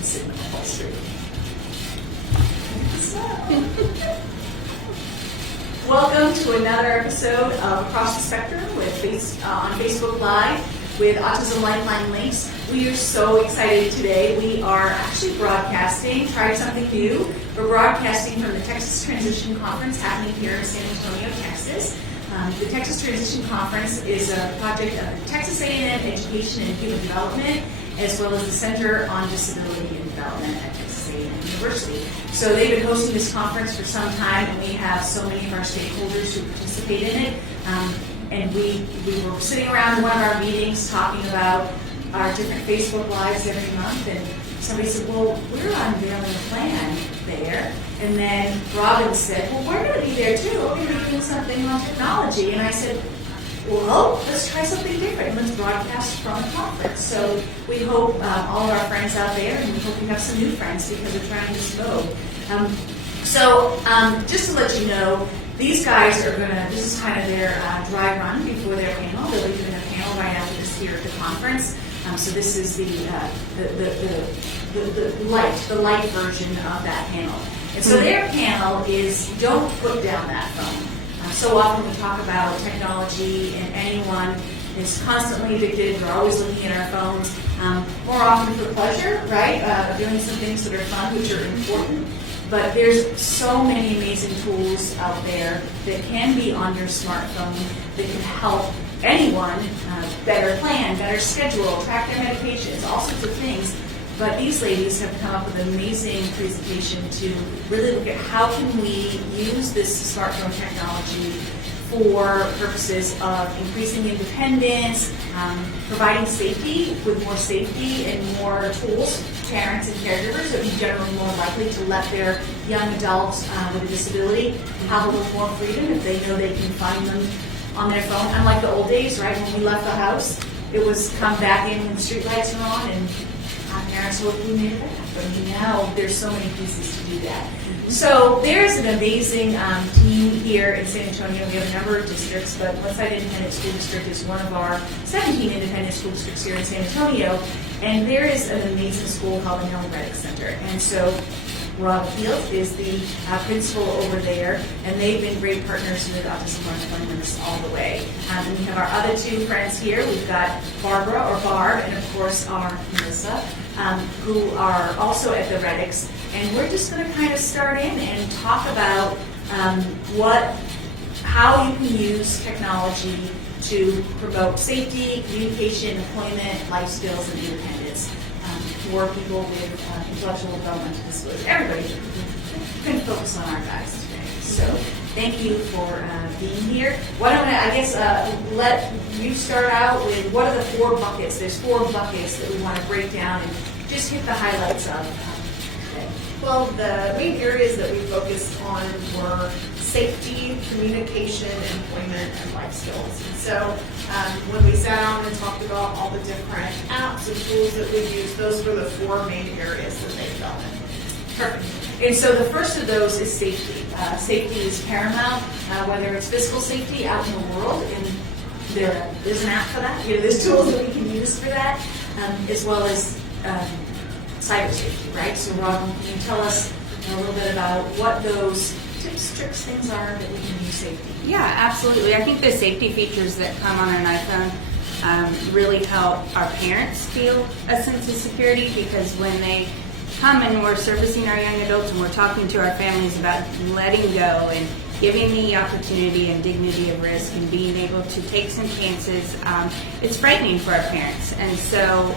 can sit in the upholstery. Welcome to another episode of Across the Spectrum on Facebook Live with Autism Lifeline links. We are so excited today. We are actually broadcasting, trying something new. We're broadcasting from the Texas Transition Conference happening here in San Antonio, Texas. The Texas Transition Conference is a project of Texas A&M Education and Human Development, as well as the Center on Disability and Development at Texas A&M University. So they've been hosting this conference for some time, and we have so many of our stakeholders who participate in it. And we were sitting around one of our meetings talking about our different Facebook Lives every month, and somebody said, well, we're unveiling a plan there. And then Robin said, well, we're going to be there too. We're going to be doing something on technology. And I said, well, let's try something different. Let's broadcast from the conference. So we hope all of our friends out there, and we hope we have some new friends because we're trying this mode. Just to let you know, these guys are going to, this is kind of their dry run before their panel. They'll be doing a panel right after this here at the conference. So this is the light version of that panel. And so their panel is don't put down that phone. So often we talk about technology, and anyone is constantly addicted. We're always looking at our phones, more often for pleasure, right? Doing some things that are fun, which are important. But there's so many amazing tools out there that can be on your smartphone that can help anyone better plan, better schedule, track their medications, all sorts of things. But these ladies have come up with an amazing presentation to really look at how can we use this smartphone technology for purposes of increasing independence, providing safety with more safety and more tools. Parents and caregivers are generally more likely to let their young adults with a disability have a little more freedom if they know they can find them on their phone. Unlike the old days, right, when we left the house, it was come back in when the street lights are on, and our parents would be made back. But now there's so many pieces to do that. So there's an amazing team here in San Antonio. We have a number of districts, but Westside Independent School District is one of our 17 independent school districts here in San Antonio. And there is an amazing school called the Nellie Reddix Center. And so Rob Fields is the principal over there, and they've been great partners with Autism Lifeline all the way. And we have our other two friends here. We've got Barbara, or Barb, and of course our Melissa, who are also at the Reddix. And we're just going to kind of start in and talk about how you can use technology to promote safety, communication, employment, life skills, and independence for people with intellectual developmental disabilities. Everybody can focus on our guys today. So thank you for being here. Why don't I let you start out with what are the 4 buckets? There's 4 buckets that we want to break down and just hit the highlights of today. Well, the main areas that we focused on were safety, communication, employment, and life skills. And so when we sat down and talked about all the different apps and tools that we use, those were the 4 main areas that they fell in. Perfect. And so the first of those is safety. Safety is paramount, whether it's physical safety out in the world, and there's an app for that. There's tools that we can use for that, as well as cyber safety, right? So Robin, can you tell us a little bit about what those tips, tricks, things are that we can use safety? Yeah, absolutely. I think the safety features that come on an iPhone really help our parents feel a sense of security, because when they come and we're servicing our young adults and we're talking to our families about letting go and giving the opportunity and dignity of risk and being able to take some chances, it's frightening for our parents. And so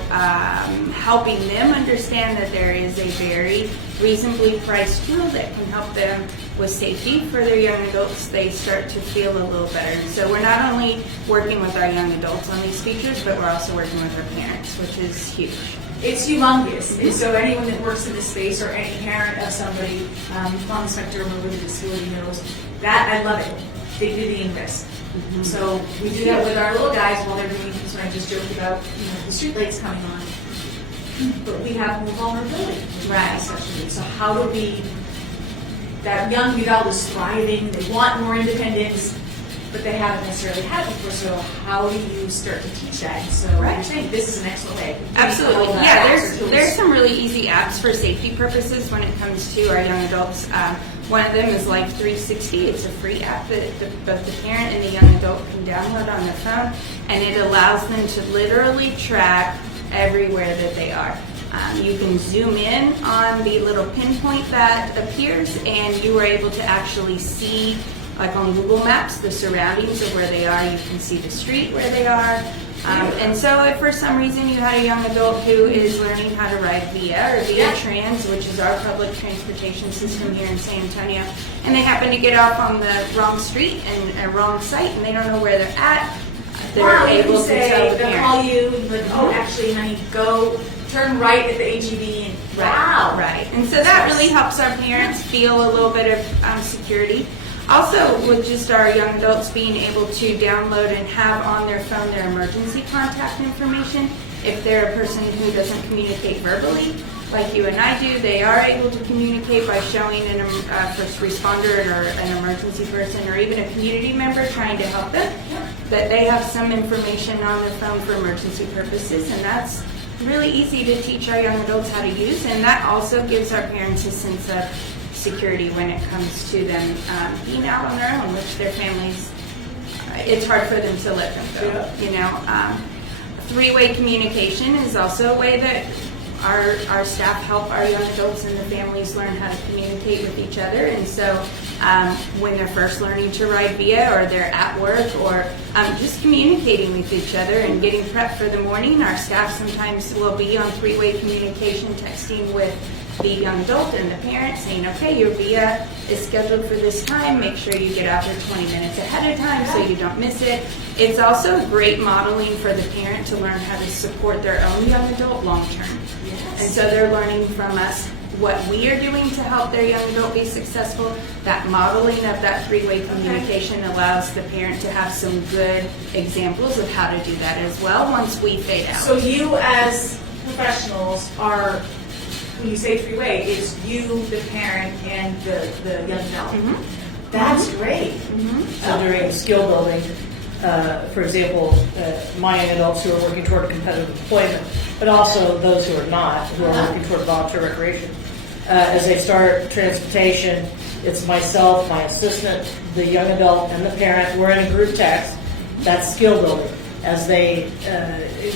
helping them understand that there is a very reasonably priced tool that can help them with safety for their young adults, they start to feel a little better. And so we're not only working with our young adults on these features, but we're also working with our parents, which is huge. It's humongous. And so anyone that works in this space, or any parent of somebody on the spectrum or with a disability knows that. I love it. Dignity and risk. Mm-hmm. So we do that with our little guys while they're doing things. When I just joked about the street lights coming on, but we have more vulnerability, right? Especially. So how do we? That young adult is thriving. They want more independence, but they haven't necessarily had it before. So how do you start to teach that? So I think this is an excellent way. Absolutely. Yeah, there's some really really easy apps for safety purposes when it comes to our young adults. One of them is Life 360. It's a free app that both the parent and the young adult can download on their phone, and it allows them to literally track everywhere that they are. You can zoom in on the little pinpoint that appears, and you are able to actually see, like on Google Maps, the surroundings of where they are. You can see the street where they are. And so if for some reason you had a young adult who is learning how to ride VIA or VIA Trans, which is our public transportation system here in San Antonio, and they happen to get off on the wrong street and a wrong site and they don't know where they're at, they're able to tell the they'll parent. call you, like, oh, actually, honey, go turn right at the AGV and wow. Right. And so that really helps our parents feel a little bit of security. Also, with just our young adults being able to download and have on their phone their emergency contact information, if they're a person who doesn't communicate verbally, like you and I do, they are able to communicate by showing a first responder or an emergency person or even a community member trying to help them, that they have some information on their phone for emergency purposes, and that's really easy to teach our young adults how to use, and that also gives our parents a sense of security when it comes to them being out on their own, which their families, it's hard for them to let them go. You know, three-way communication is also a way that our staff help our young adults and the families learn how to communicate with each other. And so when they're first learning to ride VIA or they're at work or just communicating with each other and getting prepped for the morning, our staff sometimes will be on three-way communication, texting with the young adult and the parent saying, okay, your VIA is scheduled for this time. Make sure you get out there 20 minutes ahead of time so you don't miss it. It's also great modeling for the parent to learn how to support their own young adult long term. Yes. And so they're learning from us what we are doing to help their young adult be successful. That modeling of that three-way communication allows the parent to have some good examples of how to do that as well once we fade out. So you as professionals are, when you say three-way, is you, the parent, and the young adult. Mm-hmm. That's great. Mm-hmm. So during skill building, for example, my young adults who are working toward competitive employment, but also those who are not, who are working toward volunteer recreation. As they start transportation, it's myself, my assistant, the young adult, and the parent. We're in a group text. That's skill building. As they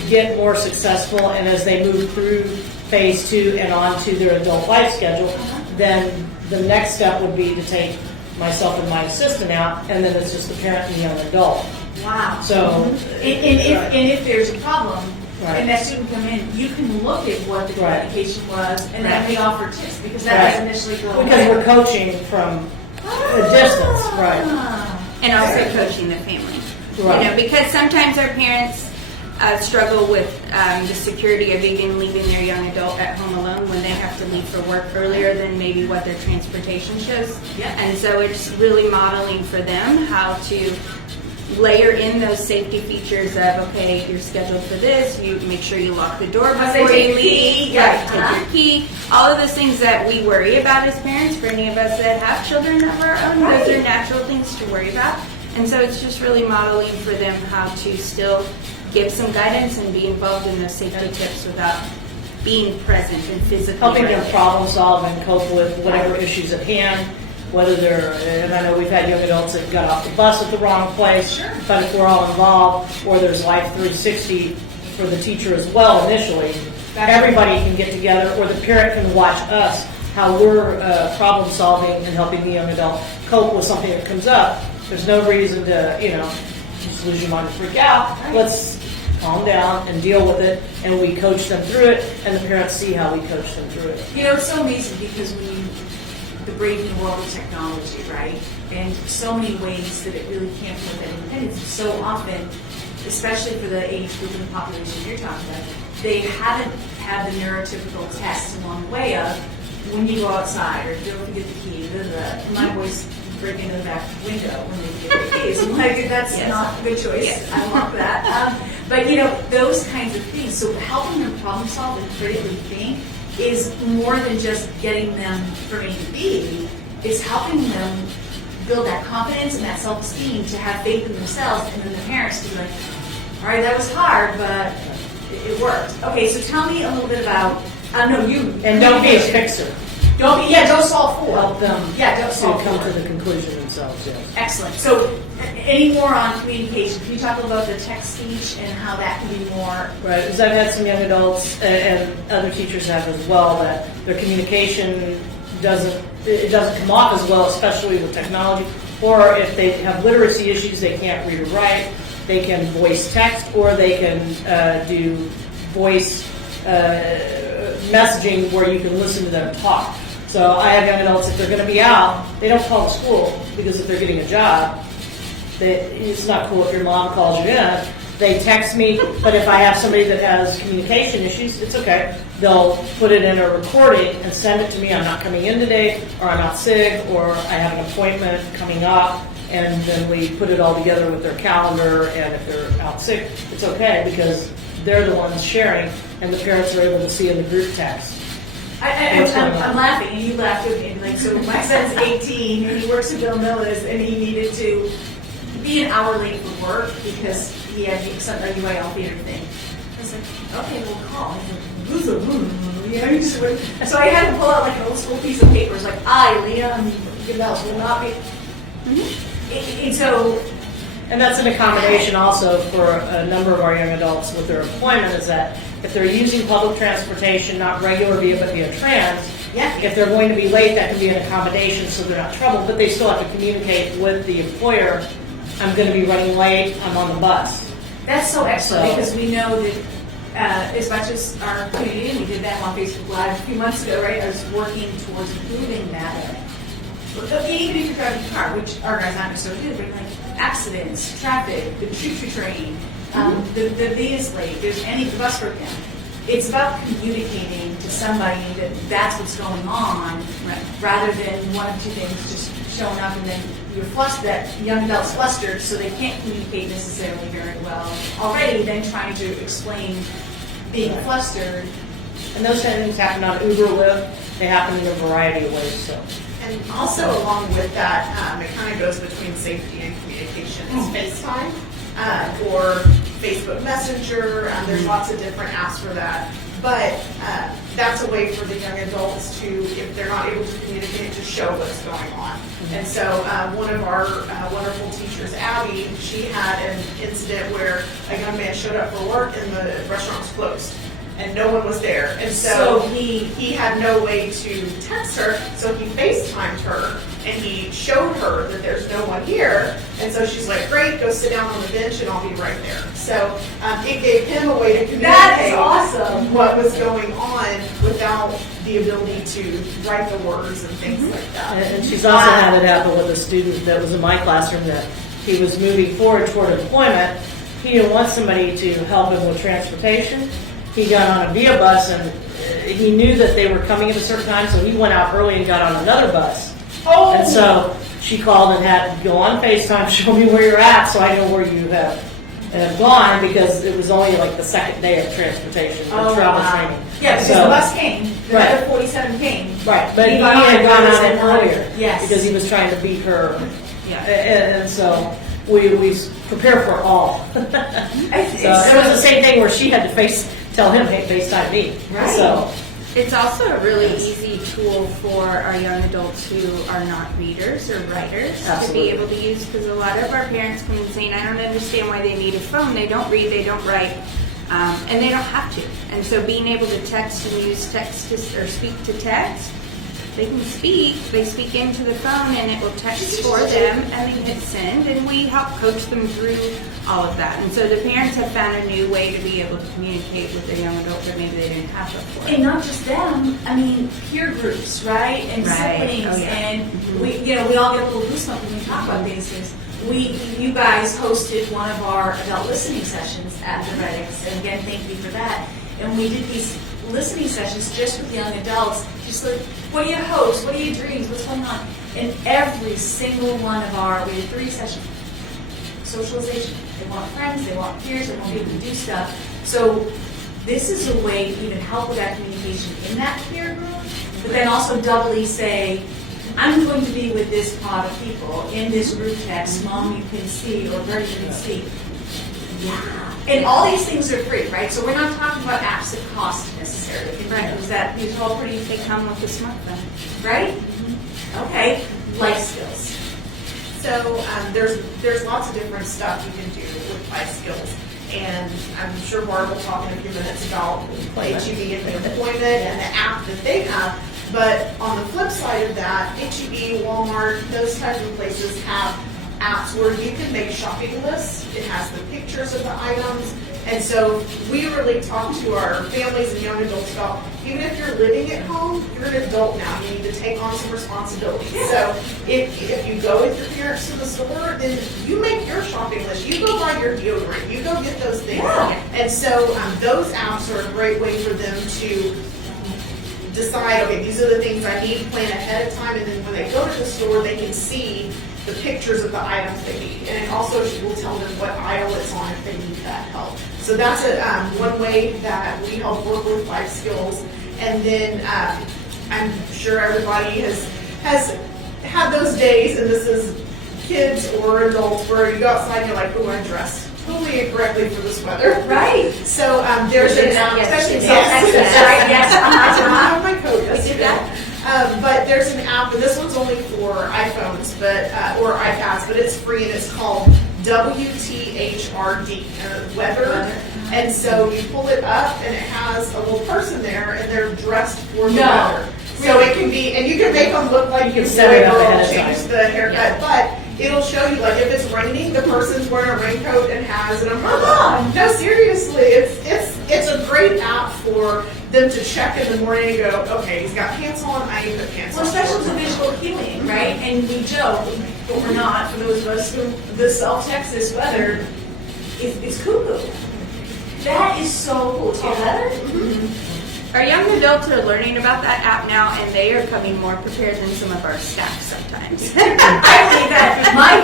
get more successful and as they move through phase 2 and on to their adult life schedule, then the next step would be to take myself and my assistant out, and then it's just the parent and the young adult. Wow. So, and if there's a problem, right. and that student come in, you can look at what the communication was, and then Right. we offer tips because that was initially going. Because we're coaching from a distance, right? And also coaching the family. Right. You know, because sometimes our parents struggle with the security of even leaving their young adult at home alone when they have to leave for work earlier than maybe what their transportation shows. Yeah. And so it's really modeling for them how to layer in those safety features of, okay, you're scheduled for this, you make sure you lock the door before you leave, take your key, all of those things that we worry about as parents. For any of us that have children of our own, those are natural things to worry about. And so it's just really modeling for them how to still give some guidance and be involved in those safety tips without being present and physically Helping them present. problem solve and cope with whatever issues at hand, whether they're, and I know we've had young adults that got off the bus at the wrong place, Sure. but if we're all involved, or there's Life 360 for the teacher as well initially, everybody can get together, or the parent can watch us, how we're problem solving and helping the young adult cope with something that comes up. There's no reason to, just lose your mind and freak out. Right. Let's calm down and deal with it, and we coach them through it, and the parents see how we coach them through it. You know, it's so amazing because the brave new world of technology, right? And so many ways that it really can't put that independence. So often, especially for the age group and the population you're talking about, they haven't had the neurotypical tests along the way of when you go outside or don't forget the key. My boys break into the back window when they get the keys. I'm like, that's not a good choice. Yes. I want that. But those kinds of things. So helping them problem solve and critically think is more than just getting them from A to B. It's helping them build that confidence and that self-esteem to have faith in themselves, and then the parents to be like, all right, that was hard, but it worked. Okay, so tell me a little bit about, no, you. And don't be a fixer. Don't solve for. Help them Don't solve come for. to the conclusion themselves, yes. Excellent. So, any more on communication? Can you talk about the text speech and how that can be more? Right, because I've had some young adults and other teachers have as well that their communication doesn't come off as well, especially with technology. Or if they have literacy issues, they can't read or write. They can voice text, or they can do voice messaging where you can listen to them talk. So I have young adults, if they're going to be out, they don't call the school, because if they're getting a job, it's not cool if your mom calls you in. They text me, but if I have somebody that has communication issues, it's okay. They'll put it in a recording and send it to me. I'm not coming in today, or I'm out sick, or I have an appointment coming up, and then we put it all together with their calendar, and if they're out sick, it's okay, because they're the ones sharing, and the parents are able to see in the group text. I'm laughing, and you laughed with me. Like, so my son's 18, and he works at Bill Millis, and he needed to be an hour late for work because he had some UIL theater thing. I was like, okay, we'll call. He's like, you know, he just went. So I had to pull out like an old school piece of paper. It's like, Leon Gonzalez will not be. And that's an accommodation also for a number of our young adults with their employment, is that if they're using public transportation, not regular via but via trans, if they're going to be late, that can be an accommodation so they're not troubled, but they still have to communicate with the employer, I'm going to be running late, I'm on the bus. That's so excellent, because we know that as much as our community, and we did that on Facebook Live a few months ago, right? I was working towards improving that. Even if you're driving a car, which our guys not necessarily do, but like accidents, traffic, the choo-choo train, the is late, there's any bus breakdown. It's about communicating to somebody that that's what's going on, rather than one of two things just showing up and then you're flustered, that young adult's flustered, so they can't communicate necessarily very well already, then trying to explain being flustered. And those kind of things happen on Uber, Lyft. They happen in a variety of ways. So. And also along with that, it kind of goes between safety and communication. It's FaceTime or Facebook Messenger. There's lots of different apps for that. But that's a way for the young adults to, if they're not able to communicate, to show what's going on. And so one of our wonderful teachers, Abby, she had an incident where a young man showed up for work and the restaurant was closed. And no one was there. And so he had no way to text her, so he FaceTimed her, and he showed her that there's no one here. And so she's like, great, go sit down on the bench, and I'll be right there. So it gave him a way to communicate that is awesome. What was going on without the ability to write the words and things like that. And she's also had it happen with a student that was in my classroom that he was moving forward toward employment. He didn't want somebody to help him with transportation. He got on a via bus, and he knew that they were coming at a certain time, so he went out early and got on another bus. Oh. And so she called and had to go on FaceTime, show me where you're at, so I know where you have gone, because it was only like the second day of transportation or travel training. Yeah, because the bus came. The other 47 came. Right, but he had gone on it earlier. Yes. Because he was trying to beat her. Yeah. And so we prepare for all. So it was the same thing where she had to tell him, hey, FaceTime me. Right. So It's also a really easy tool for our young adults who are not readers or writers to be able to use, because a lot of our parents come in saying, I don't understand why they need a phone. They don't read, they don't write, and they don't have to. And so being able to text and use text or speak to text, they can speak, they speak into the phone and it will text for them, and they hit send, and we help coach them through all of that. And so the parents have found a new way to be able to communicate with their young adult that maybe they didn't have before. And not just them, I mean, peer groups, right? And siblings, and we all get a little goosebumps when we talk about these things. You guys hosted one of our adult listening sessions at the Reddix, and again, thank you for that. And we did these listening sessions just with young adults, just like, what are your hopes? What are your dreams? What's going on? And every single one of we had 3 sessions. Socialization. They want friends, they want peers, they want people to do stuff. So this is a way to even help with that communication in that peer group, but then also doubly say, I'm going to be with this pod of people in this group text, Mom you can see, or Bertie you can see. Yeah. And all these things are free, right? So we're not talking about apps that cost necessarily. Right. Is that these all pretty, They come with a smartphone. right? Okay. Life skills. So there's lots of different stuff you can do with life skills. And I'm sure Barb will talk in a few minutes about HEB and the employment and the app that they have. But on the flip side of that, HEB, Walmart, those types of places have apps where you can make shopping lists. It has the pictures of the items. And so we really talk to our families and young adults about, even if you're living at home, you're an adult now. You need to take on some responsibilities. So if you go with your parents to the store, then you make your shopping list. You go buy your deodorant. You go get those things. Yeah. And so those apps are a great way for them to decide, okay, these are the things I need, plan ahead of time, and then when they go to the store, they can see the pictures of the items they need. And it also will tell them what aisle it's on if they need that help. So that's one way that we help work with life skills. And then I'm sure everybody has had those days, and this is kids or adults, where you go outside and you're like, oh, I'm dressed totally incorrectly for this weather. Right. So there's an app, Especially yes, right? Yes. I did not have my coat We did yesterday. that. But there's an app, and this one's only for iPhones, but or iPads, but it's free, and it's called WTHRD, weather. And so you pull it up, and it has a little person there, and they're dressed for the weather. So it can be, and you can make them look like you can set it up ahead of change time. the haircut, but it'll show you, like, if it's raining, the person's wearing a raincoat and has an umbrella. No, seriously, it's a great app for them to check in the morning and go, okay, he's got pants on, I need to put pants Well, on. especially with visual healing, right? And we joke, but we're not, for those of us who, the South-Texas weather, it's cuckoo. That is so cool. It's called weather? Our young adults are learning about that app now, and they are coming more prepared than some of our staff sometimes. I think that my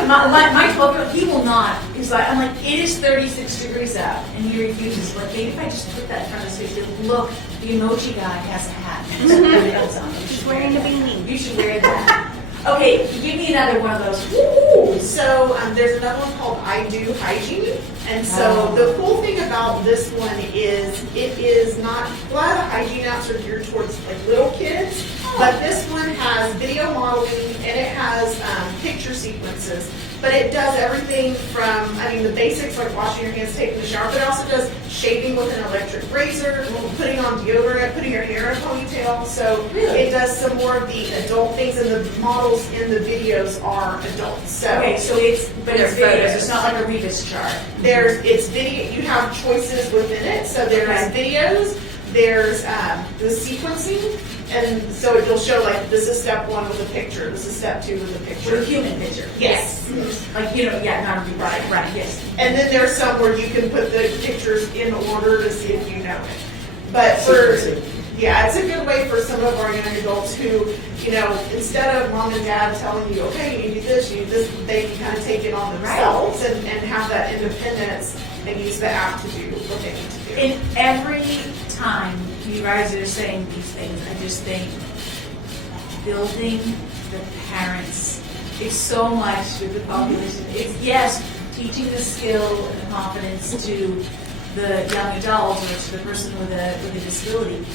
12-year-old, he will not. He's like, I'm like, it is 36 degrees out, and he refuses. Like, maybe if I just put that in front of his face, look, the emoji guy has a hat. He's wearing a beanie. You should wear that. Okay, give me another one of those. Woo! So there's another one called I Do Hygiene. And so the cool thing about this one is it is not, a lot of the hygiene apps are geared towards like little kids, but this one has video modeling and it has picture sequences. But it does everything from, the basics like washing your hands, taking a shower, but it also does shaving with an electric razor, putting on deodorant, putting your hair in a ponytail. So it does some more of the adult things, and the models in the videos are adults. So Okay, so it's They're videos. photos. It's not like a Rebus chart. it's video. You have choices within it. So there's videos. There's the sequencing, and so it'll show like this is step 1 with a picture. This is step 2 with a picture. With a human picture. Yes. Like, not a Rebus. Right, yes. And then there's some where you can put the pictures in order to see if you know it. But it's a good way for some of our young adults who, instead of mom and dad telling you, okay, you need this, they can kind of take it on themselves and have that independence and use the app to do what they need to do. And every time you guys are saying these things, I just think building the parents is so much with the population. It's, yes, teaching the skill and the confidence to the young adult or to the person with a disability,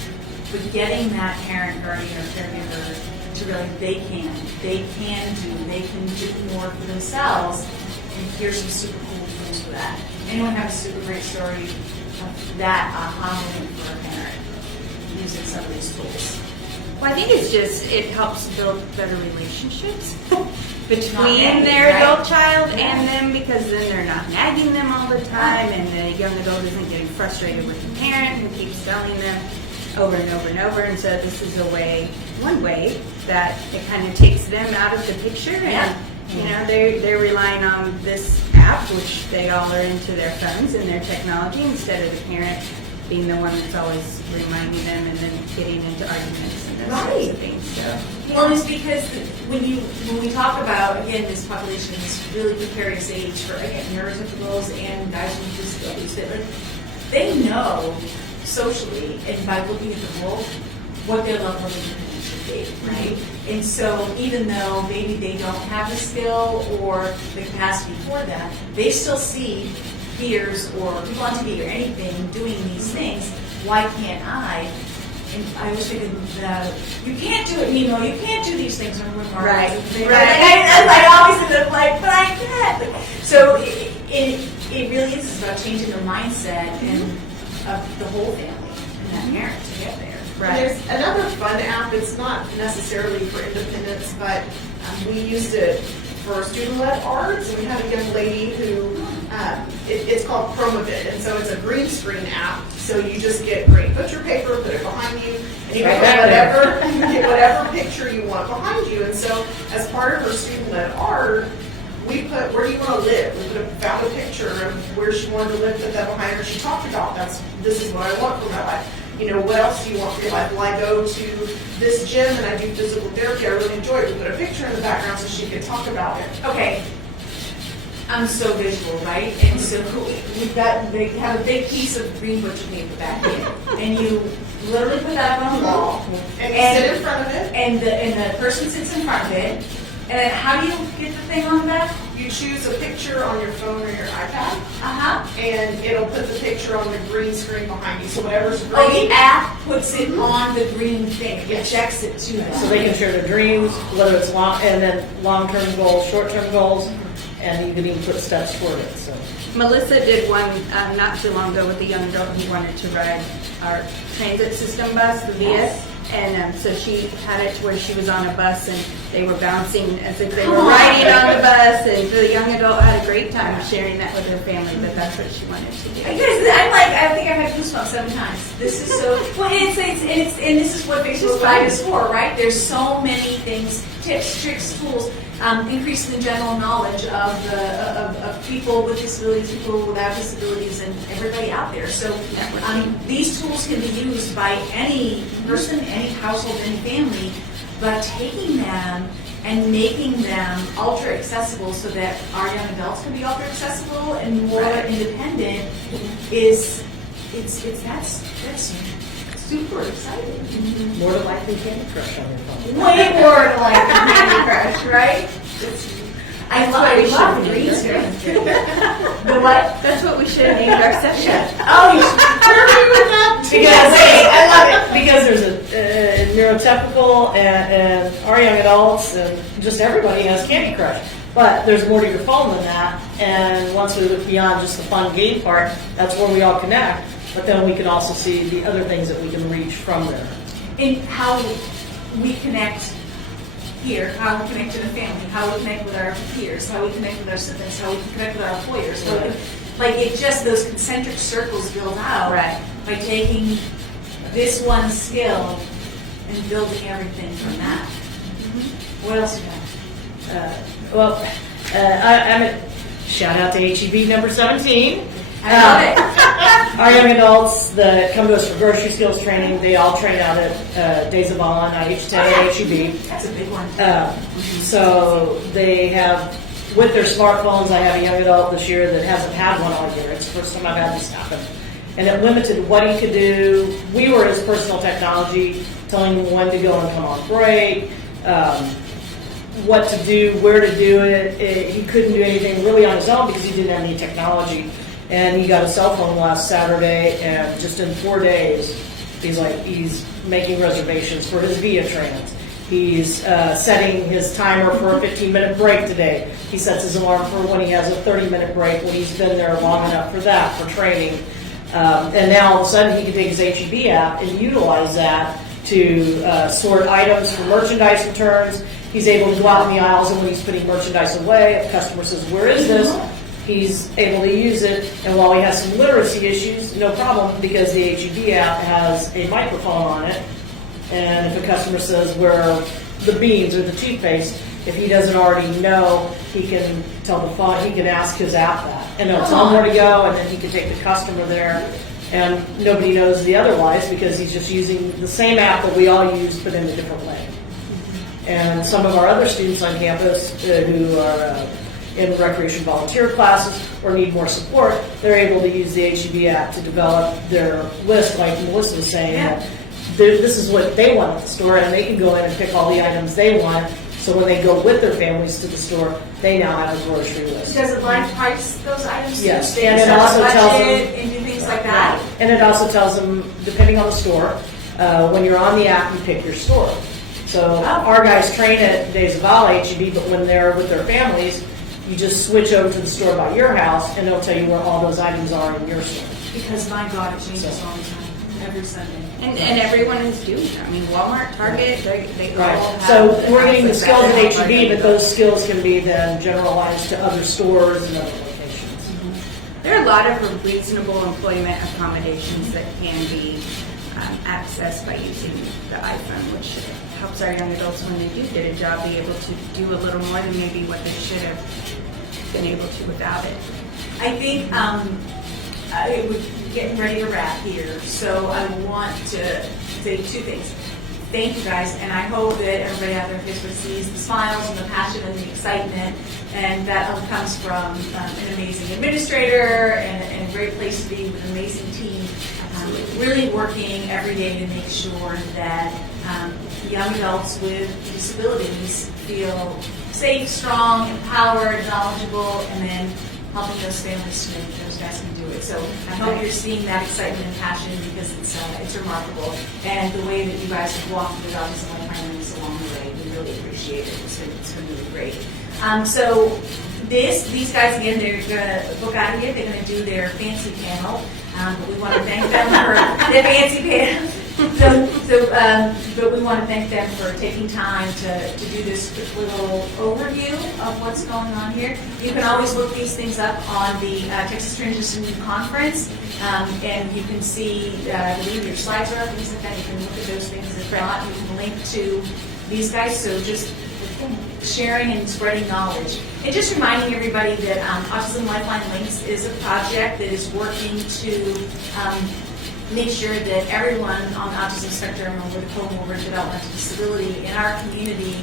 but getting that parent, guardian, or caregiver to really they can do more for themselves. And here's some super cool tools for that. Anyone have a super great story of that aha moment for a parent using some of these tools? Well, I think it helps build better relationships Not between nagging, their right? adult child and them, because then they're not nagging them all the time, and the young adult isn't getting frustrated with the parent who keeps telling them over and over and over. And so this is one way that it kind of takes them out of the picture, and they're relying on this app, which they all are into their phones and their technology, instead of the parent being the one that's always reminding them and then getting into arguments and those sorts of things. So. Well, it's because when we talk about, again, this population, this really precarious age for, again, neurotypicals and guys with disabilities, they know socially and by looking at the world what their level of independence should be, right? And so even though maybe they don't have the skill or the capacity for that, they still see peers or people on TV or anything doing these things, why can't I? And I was thinking, you can't do it, Nemo. You can't do these things when we're Right. I always end up like, but I can. So it really is about changing the mindset and of the whole family and that parent to get there. There's another fun app. It's not necessarily for independence, but we used it for student-led arts. And we had a young lady who, it's called Chromabid, and so it's a green screen app. So you just get green butcher paper, put it behind you, and you can get whatever picture you want behind you. And so as part of her student-led art, we put, where do you want to live? We found a picture of where she wanted to live, put that behind her. She talked about, this is what I want for my life. You know, what else do you want for your life? Well, I go to this gym and I do physical therapy. I really enjoy it. We put a picture in the background so she could talk about it. Okay. I'm so visual, right? And so they have a big piece of green butcher paper back here. And you literally put that up on the wall. And you sit in front of it. And the person sits in front of it. And then how do you get the thing on the back? You choose a picture on your phone or your iPad. Uh-huh. And it'll put the picture on the green screen behind you. So whatever's green. Oh, the app puts it on the green thing. It projects it to them. So they can share their dreams, whether it's long-term goals, short-term goals, and you can even put steps toward it. So Melissa did one not too long ago with a young adult who wanted to ride our transit system bus, the VIA. And so she had it to where she was on a bus and they were bouncing as if they were riding on the bus. And the young adult had a great time sharing that with her family, but that's what she wanted to do. I think I've had goosebumps 7 times. This is so, well, and this is what Facebook Live is for, right? There's so many things, tips, tricks, tools, increasing the general knowledge of people with disabilities, people without disabilities, and everybody out there. So these tools can be used by any person, any household, any family, but taking them and making them ultra accessible so that our young adults can be ultra accessible and more independent that's super exciting. more than likely Candy Crush on your phone. Way more like Candy Crush, right? I love the green screen. The what? That's what we should have named our session. Oh, you should Because I love it because there's a neurotypical and our young adults and just everybody has Candy Crush. But there's more to your phone than that. And once we look beyond just the fun game part, that's where we all connect. But then we can also see the other things that we can reach from there. in how we connect here, how we connect in a family, how we connect with our peers, how we connect with our siblings, how we connect with our employers. How we can, like it just those concentric circles build out by taking this one skill and building everything from that. Mm-hmm. What else you got? I'm a shout out to HEB number 17. I love it. Our young adults that come to us for grocery skills training, they all train out at Days of On, IH10, HEB. That's a big one. So they have, with their smartphones, I have a young adult this year that hasn't had one all year. It's the first time I've had this happen. And it limited what he could do. We were his personal technology, telling him when to go and come on break, what to do, where to do it. He couldn't do anything really on his own because he didn't have any technology. And he got a cell phone last Saturday, and just in 4 days, he's making reservations for his Via trains. He's setting his timer for a 15-minute break today. He sets his alarm for when he has a 30-minute break when he's been there long enough for that, for training. And now all of a sudden he can take his HEB app and utilize that to sort items for merchandise returns. He's able to go out in the aisles, and when he's putting merchandise away, if a customer says, "Where is this?" he's able to use it. And while he has some literacy issues, no problem, because the HEB app has a microphone on it. And if a customer says, "Where are the beans or the toothpaste?" if he doesn't already know, he can tell the phone, he can ask his app that. And it'll tell him where to go, and then he can take the customer there. And nobody knows the otherwise because he's just using the same app that we all use, but in a different way. And some of our other students on campus who are in recreation volunteer classes or need more support, they're able to use the HEB app to develop their list, like Melissa was saying. This is what they want at the store, and they can go in and pick all the items they want So when they go with their families to the store, they now have a grocery list. Does it like price those items? Yes, They and it set a also tells budget them- and do things like that. And it also tells them, depending on the store, when you're on the app, you pick your store. So our guys train at Days of Val HEB, but when they're with their families, you just switch over to the store by your house, and they'll tell you where all those items are in your store. Because my God, it changes all the time, every Sunday. And everyone is doing it. I mean, Walmart, Target, they all Right. have. So we're getting the apps skills that at help our HEB, but young those skills can be then generalized to other stores and other locations. There are a lot of reasonable employment accommodations that can be accessed by using the iPhone, which helps our young adults when they do get a job be able to do a little more than maybe what they should have been able to without it. I think we're getting ready to wrap here, so I want to say two things. Thank you guys, and I hope that everybody out there on Facebook sees the smiles and the passion and the excitement, and that all comes from an amazing administrator and a great place to be with an amazing team, really working every day to make sure that young adults with disabilities feel safe, strong, empowered, knowledgeable, and then helping those families to know that those guys can do it. So I hope you're seeing that excitement and passion because it's remarkable. And the way that you guys have walked the dogs and Lifeline links along the way, we really appreciate it. It's been really great. So these guys, again, they're going to book out of here. They're going to do their fancy panel. But we want to thank them for their fancy panel. But we want to thank them for taking time to do this quick little overview of what's going on here. You can always look these things up on the Texas Transition Conference, and you can see, I believe your slides are up, things like that. You can look at those things if not. You can link to these guys. So just sharing and spreading knowledge. And just reminding everybody that Autism Lifeline Links is a project that is working to make sure that everyone on the autism spectrum or with comorbid developmental disability in our community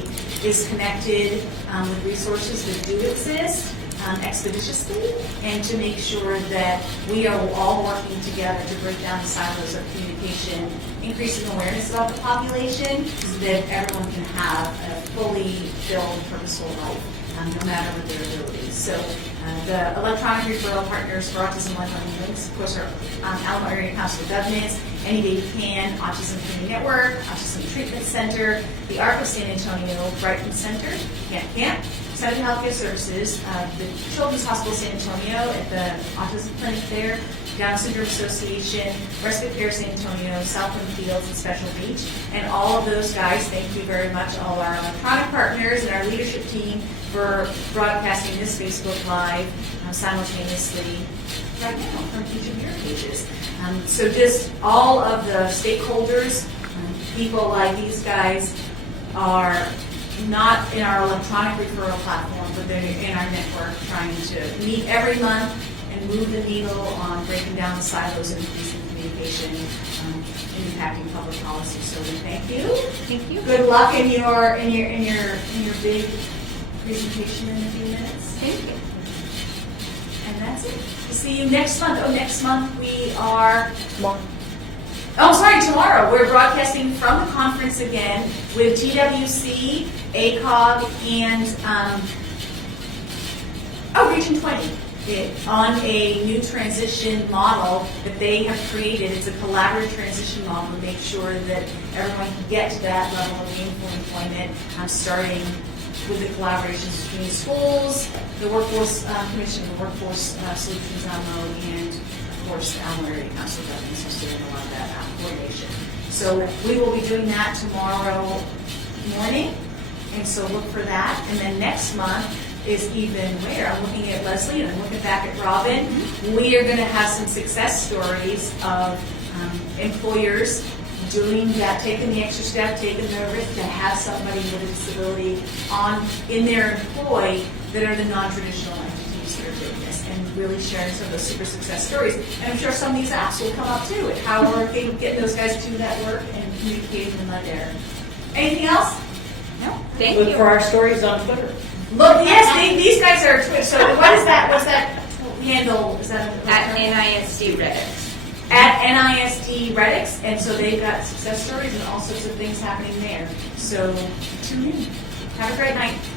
is connected with resources that do exist expeditiously, and to make sure that we are all working together to break down the silos of communication, increasing awareness about the population so that everyone can have a fully filled, purposeful life, no matter what their abilities. So the electronic referral partners for Autism Lifeline Links, of course, are Alamo Area Council of Governments, Any Baby Can, Autism Community Network, Autism Treatment Center, the ARC of San Antonio, Brighton Center, Camp, Center Healthcare Services, the Children's Hospital San Antonio at the Autism Clinic there, Down Syndrome Association, Respite Care San Antonio, Southland Fields, and Special Beach. And all of those guys, thank you very much, all our electronic partners and our leadership team for broadcasting this Facebook Live simultaneously right now from each of your pages. So just all of the stakeholders, people like these guys are not in our electronic referral platform, but they're in our network trying to meet every month and move the needle on breaking down the silos and increasing communication, impacting public policy. So we thank you. Thank you. Good luck in your big presentation in a few minutes. Thank you. And that's it. See you next month. Oh, next month we are. Tomorrow. Oh, sorry, tomorrow. We're broadcasting from the conference again with TWC, ACOG, and Region 20 on a new transition model that they have created. It's a collaborative transition model to make sure that everyone can get to that level of gainful employment, starting with the collaborations between schools, the Workforce Commission, the Workforce Solutions AMO, and of course the Alamo Area Council of Governments are doing a lot of that coordination. So we will be doing that tomorrow morning, and so look for that. And then next month is even where? I'm looking at Leslie and I'm looking back at Robin. We are going to have some success stories of employers doing that, taking the extra step, taking the risk to have somebody with a disability in their employ that are the non-traditional entities that are doing this, and really sharing some of those super success stories. And I'm sure some of these apps will come up too, at how we're getting those guys to that work and communicating in that area. Anything else? No. Thank Look you. for our stories on Twitter. Look, yes, these guys are Twitch. So what is that? What's that handle? Is that At NISD Reddix. At NISD Reddix, and so they've got success stories and all sorts of things happening there. So tune in. Have a great night.